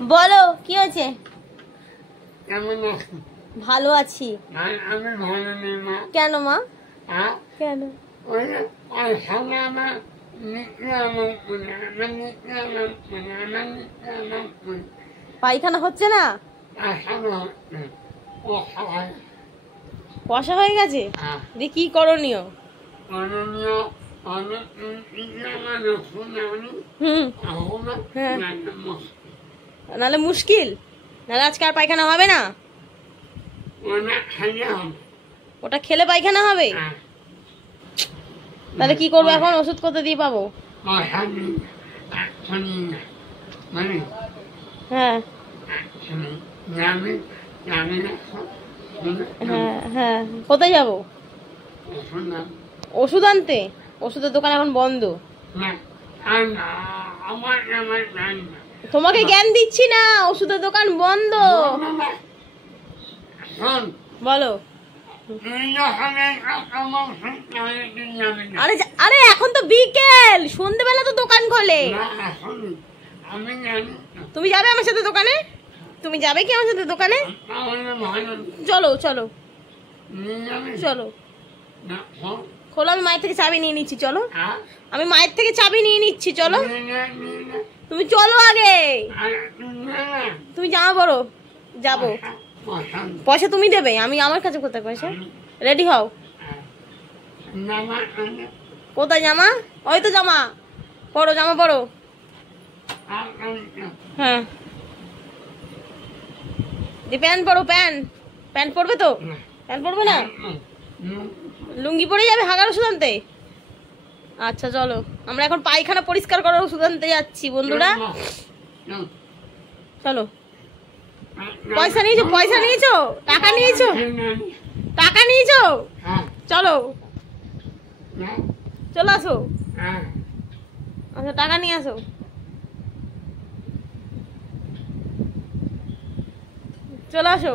বলো কি হয়েছে? কেমন আছো? ভালো আছি। আমি ভালো নেই মা। কেন মা? হ্যাঁ কেন? ওই সঙ্গে আমার পায়খানা হচ্ছে না? কষা হয়ে গেছে? দি কি করণীয়? হ্যাঁ নাহলে মুশকিল, নাহলে আজকে আর পায়খানা হবে না। ওটা খেলে পায়খানা হবে? তাহলে কি করবো এখন? ওষুধ কোথা দিয়ে পাবো? হ্যাঁ হ্যাঁ হ্যাঁ কোথায় যাবো? ওষুধ আনতে? ওষুধের দোকান এখন বন্ধ। তোমাকে জ্ঞান দিচ্ছি না, ওষুধের দোকান বন্ধ। বলো। আরে আরে এখন তো বিকেল, সন্ধ্যেবেলা তো দোকান খোলে। তুমি যাবে আমার সাথে দোকানে? তুমি যাবে কি আমার সাথে দোকানে? চলো চলো চলো। খোলো, আমি মায়ের থেকে চাবি নিয়ে নিচ্ছি। চলো, আমি মায়ের থেকে চাবি নিয়ে নিচ্ছি। চলো, তুমি চলো আগে। তুমি জামা পড়ো, যাবো। পয়সা তুমি দেবে? আমি আমার কাছে কোথায় পয়সা? রেডি হও। কোথায় জামা? ওই তো জামা পরো, জামা পরো। হ্যাঁ প্যান্ট পরো। প্যান্ট পরবে তো? প্যান্ট পরবে না? লুঙ্গি পরে যাবে হাগার ওষুধ আনতে? আচ্ছা চলো, আমরা এখন পায়খানা পরিষ্কার করার ওষুধ আনতে যাচ্ছি বন্ধুরা। চলো। পয়সা নিয়েছো? পয়সা নিয়েছো? টাকা নিয়েছো? টাকা নিয়েছো? চলো চলো আসো। আচ্ছা টাকা নিয়ে আসো। চলো আসো।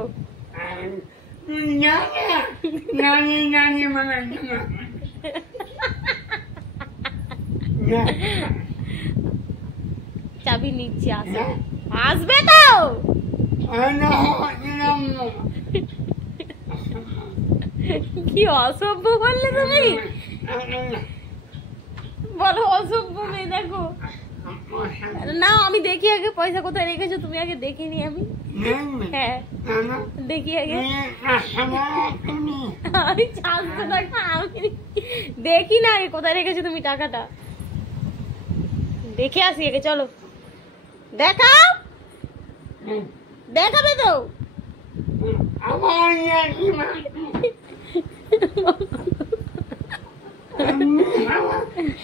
চাবি নিচ্ছি, আসো। আসবে তো? কি অসভ্য বললে তুমি? বলো অসভ্য মেয়ে। দেখো না, আমি দেখি আগে পয়সা কোথায় রেখেছো। তুমি আগে দেখে নি। আমি হ্যাঁ দেখি আগে। আমি 400 টাকা আমি দেখি না আগে কোথায় রেখেছো তুমি টাকাটা। দেখে আসি আগে। চলো দেখাও। দেখাবে তো?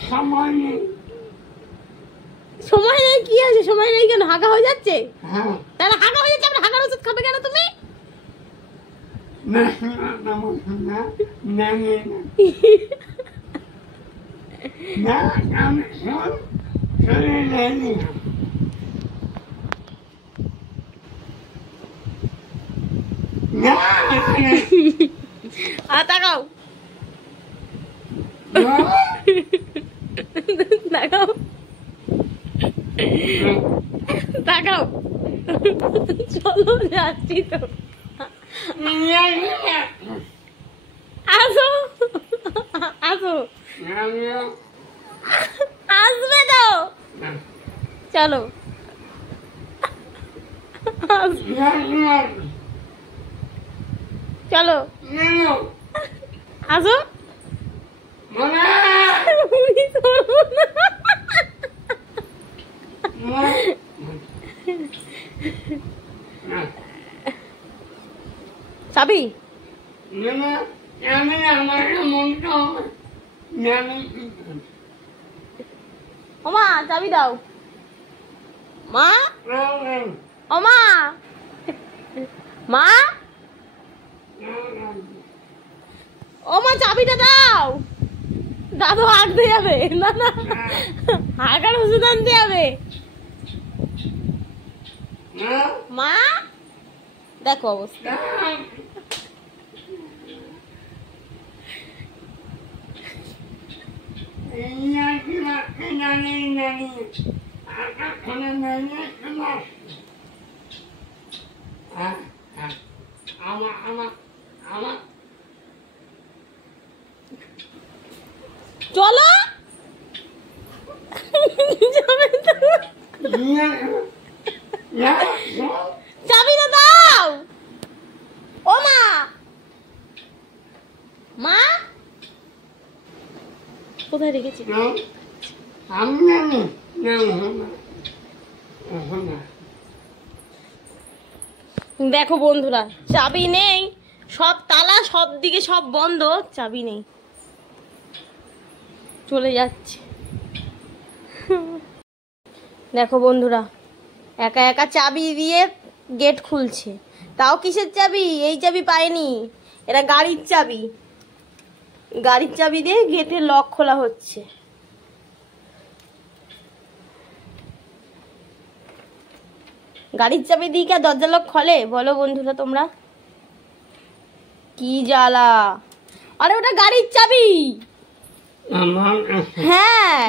সময় নেই? কি আছে সময় নেই কেন? হাগা হয়ে যাচ্ছে? তাহলে হাগা হয়ে যাচ্ছে, আমরা হাগার ওষুধ খাবে কেন তুমি? তাকাও তাকাও তাকাও। চলো যাচ্ছি তো। আসো আসো। আসবে তো? চলো চলো আসো। চাবি ওমা চাবি দাও। মা ওমা মা ওমা চাবিটা দাও। দাদু হাঁটতে যাবে। না না হাঁকার ওষুধ আনতে যাবে। মা দেখো অবস্থা। চলো যাবে তো? চাবি না দাও। ও মা, মা কোথায় রেখেছি? দেখো বন্ধুরা, চাবি নেই, সব তালা, সব দিকে সব বন্ধ, চাবি নেই, চলে যাচ্ছে। দেখো বন্ধুরা, একা একা চাবি দিয়ে গেট খুলছে। তাও কিসের চাবি? এই চাবি পায়নি, এটা গাড়ির চাবি। গাড়ির চাবি দিয়ে গেটের লক খোলা হচ্ছে। গাড়ির চাবি দিয়ে কি আর দরজা লক খোলে? বলো বন্ধুরা তোমরা। কি জ্বালা! আরে ওটা গাড়ির চাবি। হ্যাঁ,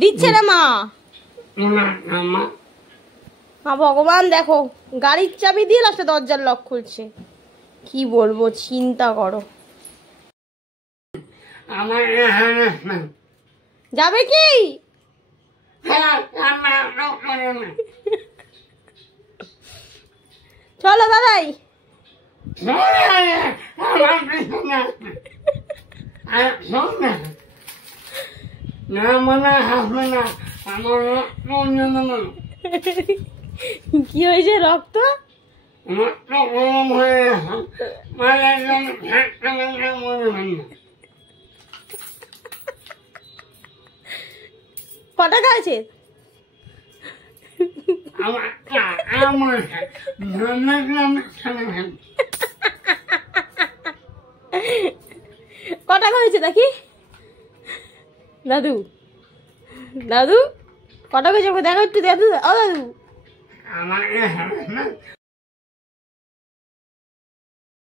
দিচ্ছে না মা। ভগবান, দেখো গাড়ির চাবি দিয়ে লাস্টে দরজার লক খুলছে। কি বলবো, চিন্তা করো। যাবে কি? চলো দাদাই। কি হয়েছে? রক্ত কটা খাইছে? কটা হয়েছে দেখি? দাদু, দাদু কটা হয়েছে দেখো একটু। দাদু, ও দাদু,